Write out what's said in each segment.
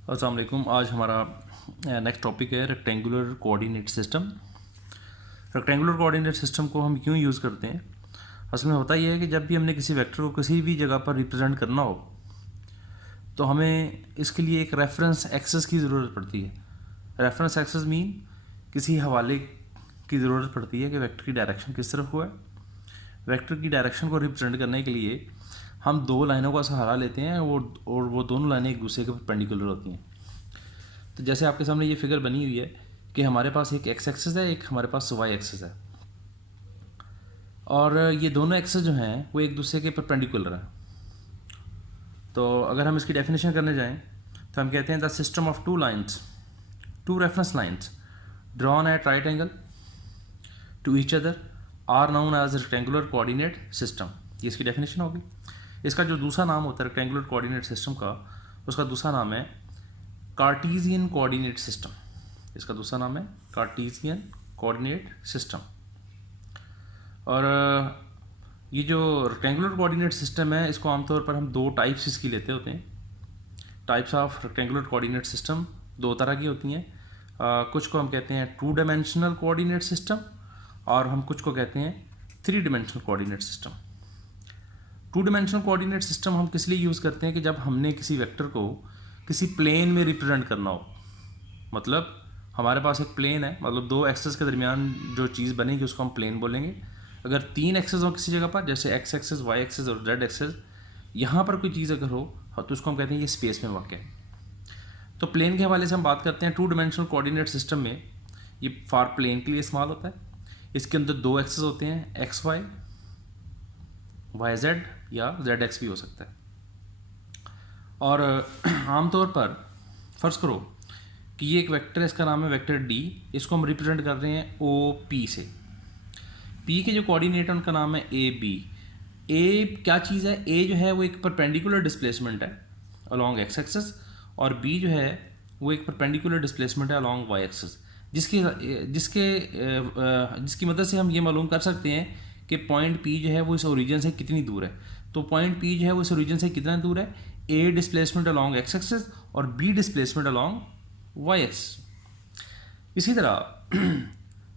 अस्सलाम वालेकुम। आज हमारा नेक्स्ट टॉपिक है rectangular coordinate system. Rectangular coordinate system को हम क्यों यूज़ करते हैं? असल में होता यह है कि जब भी हमने किसी वेक्टर को किसी भी जगह पर रिप्रेजेंट करना हो तो हमें इसके लिए एक रेफरेंस एक्सेस की ज़रूरत पड़ती है। रेफरेंस एक्सेस मीन किसी हवाले की ज़रूरत पड़ती है कि वेक्टर की डायरेक्शन किस तरफ हुआ है। वेक्टर की डायरेक्शन को रिप्रेजेंट करने के लिए हम दो लाइनों का सहारा लेते हैं और वो दोनों लाइनें एक दूसरे के परपेंडिकुलर होती हैं। तो जैसे आपके सामने ये फिगर बनी हुई है कि हमारे पास एक एक्स एक्सेस है, एक हमारे पास वाई एक्सेस है, और ये दोनों एक्सेस जो हैं वो एक दूसरे के परपेंडिकुलर हैं। तो अगर हम इसकी डेफिनेशन करने जाएं तो हम कहते हैं the system of two reference lines drawn at right angle to each other are known as rectangular coordinate system. ये इसकी डेफिनेशन होगी। इसका जो दूसरा नाम होता है रेक्टेंगुलर कोऑर्डिनेट सिस्टम का, उसका दूसरा नाम है कार्टीजियन कोऑर्डिनेट सिस्टम। इसका दूसरा नाम है कार्टीजियन कोऑर्डिनेट सिस्टम। और ये जो रेक्टेंगुलर कोऑर्डिनेट सिस्टम है इसको आमतौर पर हम दो टाइप्स इसकी लेते होते हैं। Types of rectangular coordinate system दो तरह की होती हैं। कुछ को हम कहते हैं 2 डायमेंशनल कोऑर्डिनेट सिस्टम और हम कुछ को कहते हैं 3 dimensional coordinate system. 2 dimensional coordinate system हम किस लिए यूज़ करते हैं कि जब हमने किसी वेक्टर को किसी प्लेन में रिप्रेजेंट करना हो। मतलब हमारे पास एक प्लेन है, मतलब दो एक्सेस के दरमियान जो चीज़ बनेगी उसको हम प्लेन बोलेंगे। अगर 3 एक्सेस हो किसी जगह पर, जैसे एक्स एक्सेस, वाई एक्सेस और जेड एक्सेस, यहाँ पर कोई चीज़ अगर हो तो उसको हम कहते हैं ये स्पेस में वाक़ है। तो प्लेन के हवाले से हम बात करते हैं 2 डायमेंशनल कोऑर्डिनेट सिस्टम में ये फॉर प्लेन के लिए इस्तेमाल होता है। इसके अंदर दो एक्सेस होते हैं, एक्स वाई, वाई जेड या जेड एक्स भी हो सकता है। और आमतौर पर फ़र्ज़ करो कि ये एक वेक्टर है, इसका नाम है वेक्टर डी। इसको हम रिप्रेजेंट कर रहे हैं ओ पी से। पी के जो कोऑर्डिनेट है उनका नाम है ए बी। ए क्या चीज़ है? ए जो है वो एक परपेंडिकुलर डिस्प्लेसमेंट है अलॉन्ग एक्स एक्सेस, और बी जो है वो एक परपेंडिकुलर डिस्प्लेसमेंट है अलॉन्ग वाई एक्सेस। जिसकी मदद से हम ये मालूम कर सकते हैं कि पॉइंट पी जो है वो इस ओरिजिन से कितनी दूर है। तो पॉइंट पी जो है वो इस ओरिजिन से कितना दूर है? A displacement along X axis और B displacement along Y axis. इसी तरह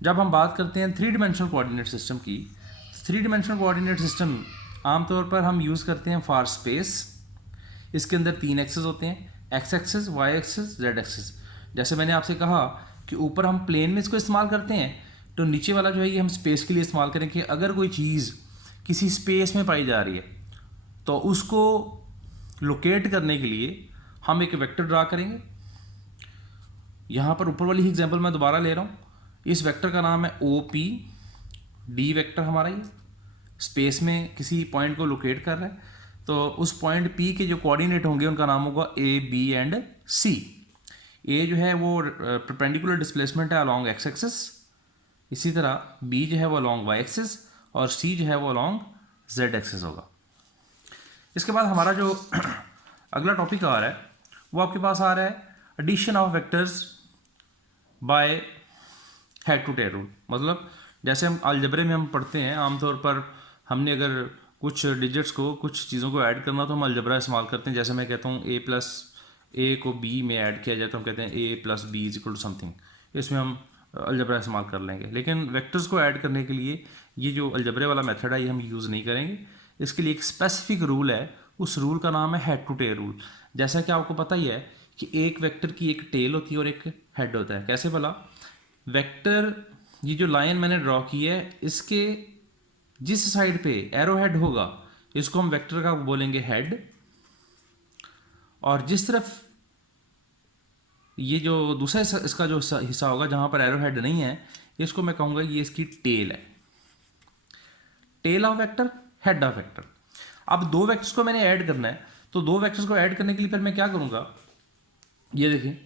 जब हम बात करते हैं 3 डायमेंशनल कोऑर्डिनेट सिस्टम की, 3 डायमेंशनल कोऑर्डिनेट सिस्टम आमतौर पर हम यूज़ करते हैं फॉर स्पेस। इसके अंदर 3 एक्सेस होते हैं, X axis, Y axis, Z axis. जैसे मैंने आपसे कहा कि ऊपर हम प्लेन में इसको इस्तेमाल करते हैं, तो नीचे वाला जो है ये हम स्पेस के लिए इस्तेमाल करें कि अगर कोई चीज़ किसी स्पेस में पाई जा रही है तो उसको लोकेट करने के लिए हम एक वेक्टर ड्रा करेंगे। यहाँ पर ऊपर वाली ही एग्जांपल मैं दोबारा ले रहा हूँ। इस वेक्टर का नाम है ओ पी। डी वेक्टर हमारा ये स्पेस में किसी पॉइंट को लोकेट कर रहा है, तो उस पॉइंट पी के जो कोऑर्डिनेट होंगे उनका नाम होगा ए, बी एंड सी। ए जो है वो परपेंडिकुलर डिस्प्लेसमेंट है अलॉन्ग एक्स एक्सेस, इसी तरह बी जो है वो अलॉन्ग वाई एक्सेस और सी जो है वो अलॉन्ग जेड एक्सेस होगा। इसके बाद हमारा जो अगला टॉपिक आ रहा है वो आपके पास आ रहा है addition of vectors by head to tail rule. मतलब जैसे हम अलजबरे में हम पढ़ते हैं, आमतौर पर हमने अगर कुछ डिजिट्स को, कुछ चीज़ों को ऐड करना तो हम अलजबरा इस्तेमाल करते हैं। जैसे मैं कहता हूँ ए को बी में ऐड किया जाए तो हम कहते हैं A plus B is equal to something. इसमें हम अलजबरा इस्तेमाल कर लेंगे। लेकिन वेक्टर्स को ऐड करने के लिए ये जो अलजबरे वाला मेथड है ये हम यूज़ नहीं करेंगे। इसके लिए एक स्पेसिफिक रूल है, उस रूल का नाम है हेड टू टेल रूल। जैसा कि आपको पता ही है कि एक वेक्टर की एक टेल होती है और एक हेड होता है। कैसे भला? वेक्टर, ये जो लाइन मैंने ड्रॉ की है, इसके जिस साइड पे एरो हेड होगा इसको हम वेक्टर का बोलेंगे हेड, और जिस तरफ ये जो दूसरा इसका जो हिस्सा होगा जहाँ पर एरो हेड नहीं है, इसको मैं कहूँगा ये इसकी टेल है। Tail of vector, head of vector. अब दो वेक्टर्स को मैंने ऐड करना है, तो दो वेक्टर्स को ऐड करने के लिए फिर मैं क्या करूँगा, ये देखिए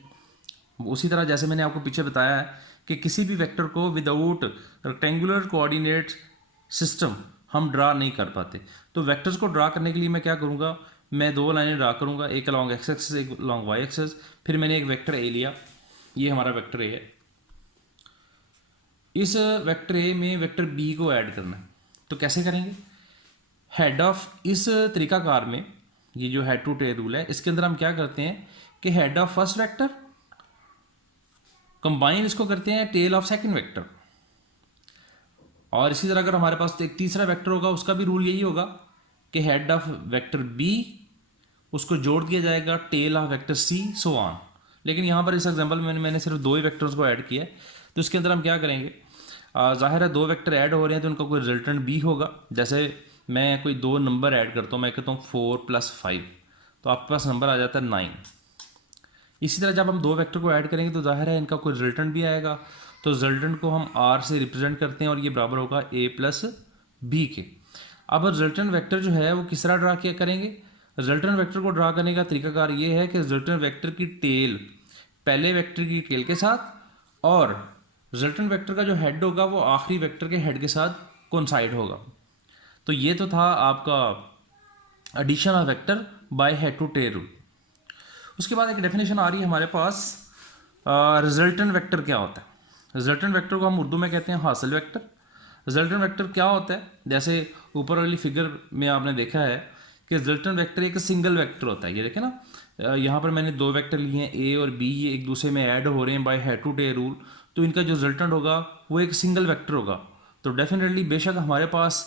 उसी तरह जैसे मैंने आपको पीछे बताया है कि किसी भी वेक्टर को विदाउट रेक्टेंगुलर कोऑर्डिनेट सिस्टम हम ड्रा नहीं कर पाते। तो वेक्टर्स को ड्रा करने के लिए मैं क्या करूँगा, मैं दो लाइनें ड्रा करूँगा, एक अलॉन्ग एक्स एक्सेस, एक अलॉन्ग वाई एक्सेस। फिर मैंने एक वेक्टर ए लिया, ये हमारा वेक्टर ए है। इस वेक्टर ए में वेक्टर बी को ऐड करना है, तो कैसे करेंगे? हेड ऑफ इस तरीकाकार में, ये जो हेड टू टेल रूल है, इसके अंदर हम क्या करते हैं कि head of first vector combine इसको करते हैं टेल ऑफ सेकंड वेक्टर। और इसी तरह अगर हमारे पास एक तीसरा वेक्टर होगा उसका भी रूल यही होगा कि हेड ऑफ वेक्टर बी उसको जोड़ दिया जाएगा tail of vector C, so on. लेकिन यहाँ पर इस एग्जांपल में मैंने सिर्फ 2 ही वेक्टर्स को ऐड किया है, तो इसके अंदर हम क्या करेंगे, जाहिर है 2 वेक्टर ऐड हो रहे हैं तो उनका कोई रिजल्टेंट बी होगा। जैसे मैं कोई 2 नंबर ऐड करता हूँ, मैं कहता हूँ 4 + 5, तो आपके पास नंबर आ जाता है 9। इसी तरह जब हम 2 वेक्टर को ऐड करेंगे तो जाहिर है इनका कोई रिजल्टेंट भी आएगा, तो रिजल्टेंट को हम आर से रिप्रेजेंट करते हैं और ये बराबर होगा a + b के। अब रिजल्टेंट वेक्टर जो है वो किस तरह ड्रा किया करेंगे, रिजल्टेंट वेक्टर को ड्रा करने का तरीकाकार ये है कि रिजल्टेंट वेक्टर की टेल पहले वेक्टर की टेल के साथ और रिजल्टेंट वेक्टर का जो हेड होगा वो आखिरी वेक्टर के हेड के साथ कोइंसाइड होगा। तो ये तो था आपका addition of vector by head to tail rule. उसके बाद एक डेफिनेशन आ रही है हमारे पास, रिजल्टेंट वेक्टर क्या होता है। रिजल्टेंट वेक्टर को हम उर्दू में कहते हैं हासिल वेक्टर। रिजल्टेंट वेक्टर क्या होता है, जैसे ऊपर वाली फिगर में आपने देखा है कि रिजल्टेंट वेक्टर एक सिंगल वेक्टर होता है। ये देखें ना, यहाँ पर मैंने 2 वेक्टर लिए हैं ए और बी, ये एक दूसरे में ऐड हो रहे हैं by head to tail rule, तो इनका जो रिजल्टेंट होगा वो एक सिंगल वेक्टर होगा। तो डेफिनेटली बेशक हमारे पास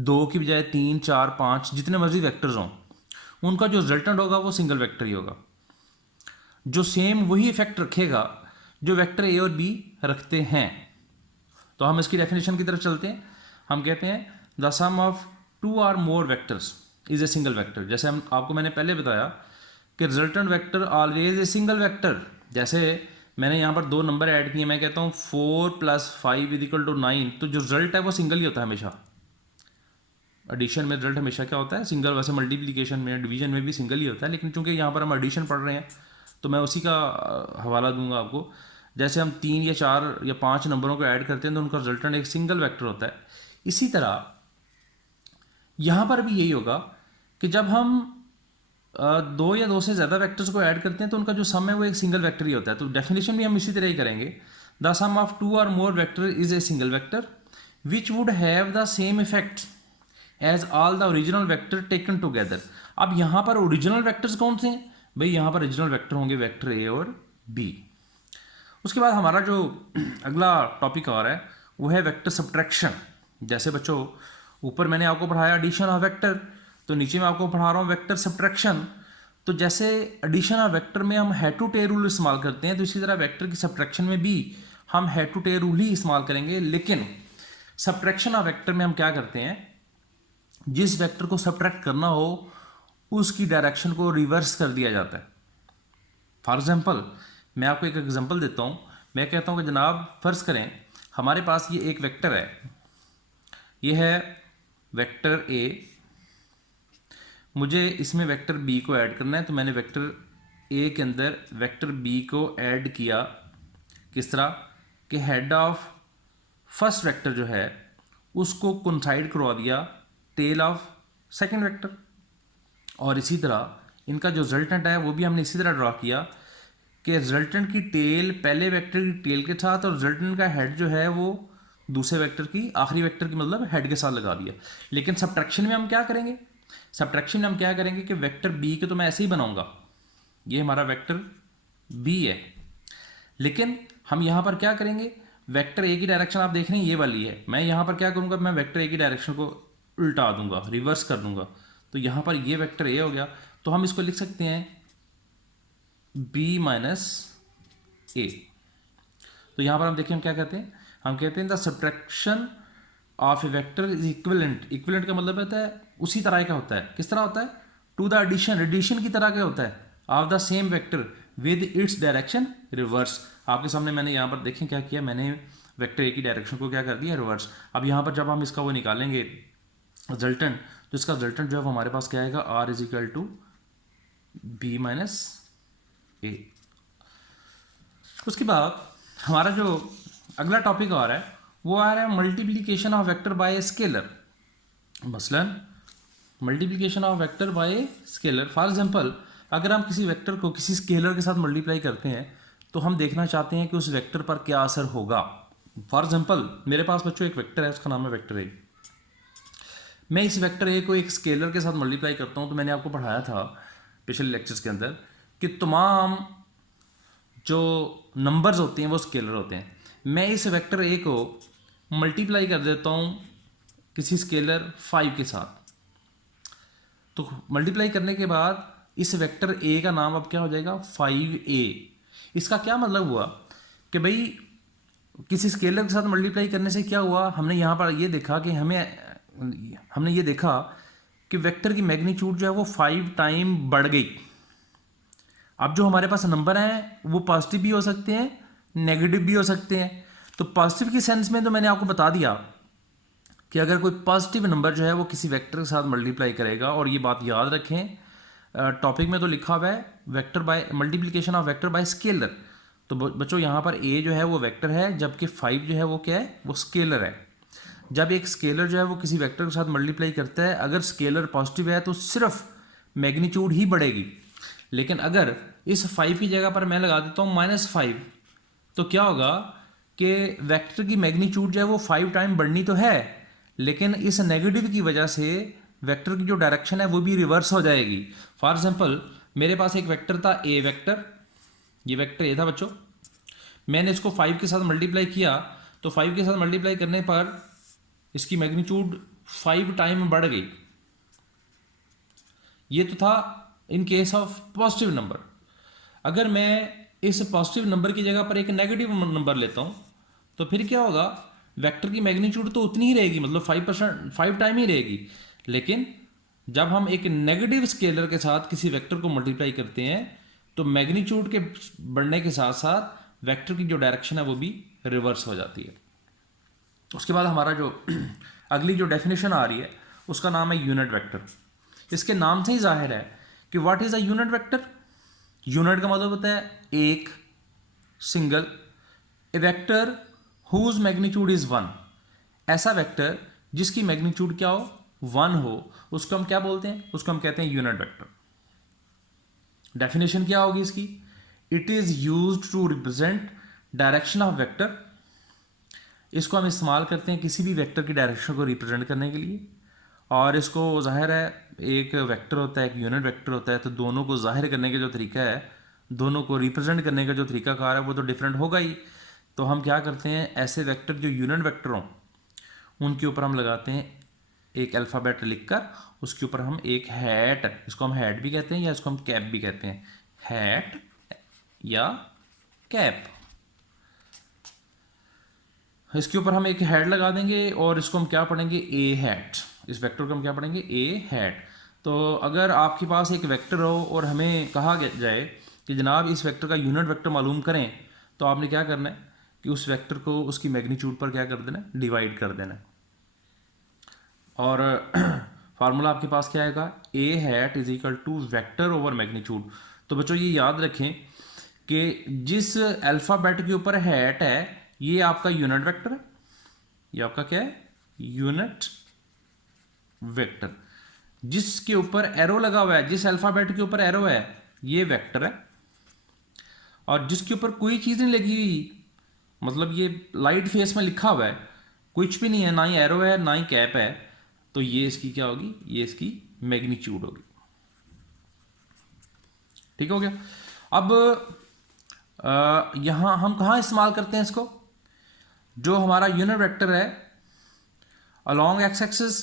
2 की बजाय 3, 4, 5 जितने मर्जी वेक्टर्स हों, उनका जो रिजल्टेंट होगा वो सिंगल वेक्टर ही होगा, जो सेम वही इफेक्ट रखेगा जो वेक्टर ए और बी रखते हैं। तो हम इसकी डेफिनेशन की तरफ चलते हैं। हम कहते हैं the some of 2 or more vectors is a single vector. जैसे हम आपको मैंने पहले बताया कि resultant vector always a single vector. जैसे मैंने यहाँ पर 2 नंबर ऐड किए, मैं कहता हूँ 4 + 5 = 9, तो जो रिजल्ट है वो सिंगल ही होता है हमेशा। एडिशन में रिजल्ट हमेशा क्या होता है, सिंगल। वैसे मल्टीप्लिकेशन में, डिवीजन में भी सिंगल ही होता है, लेकिन चूंकि यहाँ पर हम एडिशन पढ़ रहे हैं तो मैं उसी का हवाला दूंगा आपको। जैसे हम 3 या 4 या 5 नंबरों को ऐड करते हैं तो उनका रिजल्टेंट एक सिंगल वेक्टर होता है। इसी तरह यहाँ पर भी यही होगा कि जब हम 2 या 2 से ज़्यादा वेक्टर्स को ऐड करते हैं तो उनका जो सम है वो एक सिंगल वेक्टर ही होता है। तो डेफिनेशन भी हम इसी तरह ही करेंगे, the some of 2 or more vector is a single vector which would have the same effect as all the original vector taken together. अब यहाँ पर ओरिजिनल वेक्टर्स कौन से हैं भाई, यहाँ पर ओरिजिनल वेक्टर होंगे वेक्टर ए और बी। उसके बाद हमारा जो अगला टॉपिक आ रहा है वो है वेक्टर सब्ट्रैक्शन। जैसे बच्चों ऊपर मैंने आपको पढ़ाया एडिशन ऑफ वेक्टर, तो नीचे मैं आपको पढ़ा रहा हूँ वेक्टर सब्ट्रैक्शन। तो जैसे एडिशन ऑफ वेक्टर में हम हेड टू टेल रूल इस्तेमाल करते हैं, तो इसी तरह वेक्टर की सब्ट्रैक्शन में भी हम हेड टू टेल रूल ही इस्तेमाल करेंगे। लेकिन सब्ट्रैक्शन ऑफ वेक्टर में हम क्या करते हैं, जिस वेक्टर को सब्ट्रैक्ट करना हो उसकी डायरेक्शन को रिवर्स कर दिया जाता है। फॉर एग्जाम्पल मैं आपको एक एग्जांपल देता हूँ। मैं कहता हूँ कि जनाब फ़र्ज़ करें हमारे पास ये एक वेक्टर है, ये है वेक्टर ए, मुझे इसमें वेक्टर बी को ऐड करना है। तो मैंने वेक्टर ए के अंदर वेक्टर बी को ऐड किया, किस तरह कि हेड ऑफ फर्स्ट वेक्टर जो है उसको कोइंसाइड करवा दिया टेल ऑफ सेकंड वेक्टर। और इसी तरह इनका जो रिजल्टेंट है वो भी हमने इसी तरह ड्रा किया कि रिजल्टेंट की टेल पहले वेक्टर की टेल के साथ और रिजल्टेंट का हेड जो है वो दूसरे वेक्टर की आखिरी वेक्टर की मतलब हेड के साथ लगा दिया। लेकिन सब्ट्रैक्शन में हम क्या करेंगे, सब्ट्रैक्शन में हम क्या करेंगे कि वेक्टर बी के तो मैं ऐसे ही बनाऊंगा, ये हमारा वेक्टर बी है, लेकिन हम यहाँ पर क्या करेंगे, वेक्टर ए की डायरेक्शन आप देख रहे हैं ये वाली है, मैं यहाँ पर क्या करूँगा, मैं वेक्टर ए की डायरेक्शन को उल्टा दूंगा, रिवर्स कर दूंगा। तो यहाँ पर ये वेक्टर ए हो गया, तो हम इसको लिख सकते हैं b - a। तो यहाँ पर हम देखिए हम क्या कहते हैं, हम कहते हैं the subtraction of A vector is equivalent. Equivalent का मतलब होता है उसी तरह का होता है, किस तरह होता है, टू द एडिशन, एडिशन की तरह का होता है, of the same vector with its direction reverse. आपके सामने मैंने यहाँ पर देखें क्या किया, मैंने वेक्टर ए की डायरेक्शन को क्या कर दिया, रिवर्स। अब यहाँ पर जब हम इसका वो निकालेंगे रिजल्टेंट, तो इसका रिजल्टेंट जो है वो हमारे पास क्या आएगा, r = b - a। उसके बाद हमारा जो अगला टॉपिक आ रहा है वो आ रहा है multiplication of vector by scalar. मसलन multiplication of vector by scalar, for example अगर हम किसी वेक्टर को किसी स्केलर के साथ मल्टीप्लाई करते हैं तो हम देखना चाहते हैं कि उस वेक्टर पर क्या असर होगा। फॉर एग्जांपल मेरे पास बच्चों एक वेक्टर है, उसका नाम है वेक्टर ए। मैं इस वेक्टर ए को एक स्केलर के साथ मल्टीप्लाई करता हूँ, तो मैंने आपको पढ़ाया था पिछले लेक्चर्स के अंदर कि तमाम जो नंबर्स होते हैं वो स्केलर होते हैं। मैं इस वेक्टर ए को मल्टीप्लाई कर देता हूँ किसी स्केलर 5 के साथ, तो मल्टीप्लाई करने के बाद इस वेक्टर ए का नाम अब क्या हो जाएगा 5a। इसका क्या मतलब हुआ कि भाई किसी स्केलर के साथ मल्टीप्लाई करने से क्या हुआ, हमने यहाँ पर ये देखा कि हमने ये देखा कि वेक्टर की मैग्नीट्यूड जो है वो 5 टाइम बढ़ गई। अब जो हमारे पास नंबर हैं वो पॉजिटिव भी हो सकते हैं, नेगेटिव भी हो सकते हैं। तो पॉजिटिव की सेंस में तो मैंने आपको बता दिया कि अगर कोई पॉजिटिव नंबर जो है वो किसी वेक्टर के साथ मल्टीप्लाई करेगा, और ये बात याद रखें टॉपिक में तो लिखा हुआ है vector by multiplication of vector by scalar. तो बच्चों यहाँ पर ए जो है वो वेक्टर है, जबकि 5 जो है वो क्या है, वो स्केलर है। जब एक स्केलर जो है वो किसी वेक्टर के साथ मल्टीप्लाई करता है, अगर स्केलर पॉजिटिव है तो सिर्फ मैग्नीट्यूड ही बढ़ेगी। लेकिन अगर इस 5 की जगह पर मैं लगा देता हूँ -5, तो क्या होगा कि वेक्टर की मैग्नीट्यूड जो है वो 5 टाइम बढ़नी तो है, लेकिन इस नेगेटिव की वजह से वेक्टर की जो डायरेक्शन है वो भी रिवर्स हो जाएगी। फॉर एग्जांपल मेरे पास एक वेक्टर था ए वेक्टर, ये वेक्टर ए था बच्चों, मैंने इसको 5 के साथ मल्टीप्लाई किया, तो 5 के साथ मल्टीप्लाई करने पर इसकी मैग्नीट्यूड 5 टाइम बढ़ गई। ये तो था in case of positive number. अगर मैं इस पॉजिटिव नंबर की जगह पर एक नेगेटिव नंबर लेता हूँ, तो फिर क्या होगा, वेक्टर की मैग्नीट्यूड तो उतनी ही रहेगी, मतलब 5 टाइम ही रहेगी। लेकिन जब हम एक नेगेटिव स्केलर के साथ किसी वेक्टर को मल्टीप्लाई करते हैं, तो मैग्नीट्यूड के बढ़ने के साथ साथ वेक्टर की जो डायरेक्शन है वो भी रिवर्स हो जाती है। उसके बाद हमारा जो अगली जो डेफिनेशन आ रही है उसका नाम है यूनिट वेक्टर। इसके नाम से ही जाहिर है कि what is a unit vector. Unit का मतलब होता है एक, single. A vector whose magnitude is 1, ऐसा वेक्टर जिसकी मैग्नीट्यूड क्या हो, 1 हो, उसको हम क्या बोलते हैं, उसको हम कहते हैं यूनिट वेक्टर। डेफिनेशन क्या होगी इसकी, it is used to represent direction of vector. इसको हम इस्तेमाल करते हैं किसी भी वेक्टर की डायरेक्शन को रिप्रेजेंट करने के लिए। और इसको जाहिर है एक वेक्टर होता है, एक यूनिट वेक्टर होता है, तो दोनों को जाहिर करने का जो तरीका है, दोनों को रिप्रेजेंट करने का जो तरीकाकार है वो तो डिफरेंट होगा ही। तो हम क्या करते हैं, ऐसे वेक्टर जो यूनिट वेक्टर हों उनके ऊपर हम लगाते हैं एक अल्फ़ाबेट लिखकर, उसके ऊपर हम एक हैट, इसको हम हैट भी कहते हैं या इसको हम कैप भी कहते हैं, हैट या कैप, इसके ऊपर हम एक हैट लगा देंगे और इसको हम क्या पढ़ेंगे, ए हैट। इस वेक्टर को हम क्या पढ़ेंगे, ए हैट। तो अगर आपके पास एक वेक्टर हो और हमें कहा जाए कि जनाब इस वेक्टर का यूनिट वेक्टर मालूम करें, तो आपने क्या करना है कि उस वेक्टर को उसकी मैग्नीट्यूड पर क्या कर देना है, डिवाइड कर देना है। और फार्मूला आपके पास क्या आएगा, A hat is equal to vector over magnitude. तो बच्चों ये याद रखें कि जिस अल्फ़ाबेट के ऊपर हैट है ये आपका यूनिट वेक्टर है, ये आपका क्या है, यूनिट वेक्टर। जिसके ऊपर एरो लगा हुआ है, जिस अल्फ़ाबेट के ऊपर एरो है ये वेक्टर है, और जिसके ऊपर कोई चीज़ नहीं लगी हुई, मतलब ये लाइट फेस में लिखा हुआ है, कुछ भी नहीं है, ना ही एरो है ना ही कैप है, तो ये इसकी क्या होगी, ये इसकी मैग्नीट्यूड होगी। ठीक हो गया। अब यहाँ हम कहाँ इस्तेमाल करते हैं इसको, जो हमारा यूनिट वेक्टर है अलोंग एक्स एक्सिस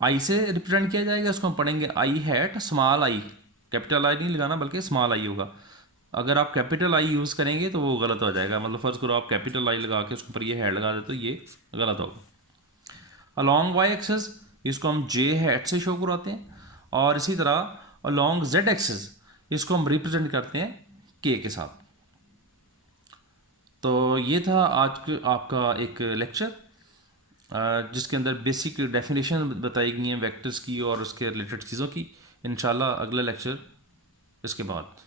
आई से रिप्रेजेंट किया जाएगा, उसको हम पढ़ेंगे I hat small I, capital I नहीं लगाना बल्कि स्मॉल आई होगा। अगर आप कैपिटल आई यूज़ करेंगे तो वो गलत हो जाएगा, मतलब फर्ज करो आप कैपिटल आई लगा के उसके ऊपर ये हैट लगा दे तो ये गलत होगा। अलोंग वाई एक्सिस इसको हम जे हैट से शो कराते हैं, और इसी तरह अलोंग जेड एक्सिस इसको हम रिप्रेजेंट करते हैं के के साथ। तो ये था आज आपका एक लेक्चर जिसके अंदर बेसिक डेफिनेशन बताई गई हैं वेक्टर्स की और उसके रिलेटेड चीज़ों की। इंशाल्लाह अगला लेक्चर इसके बाद।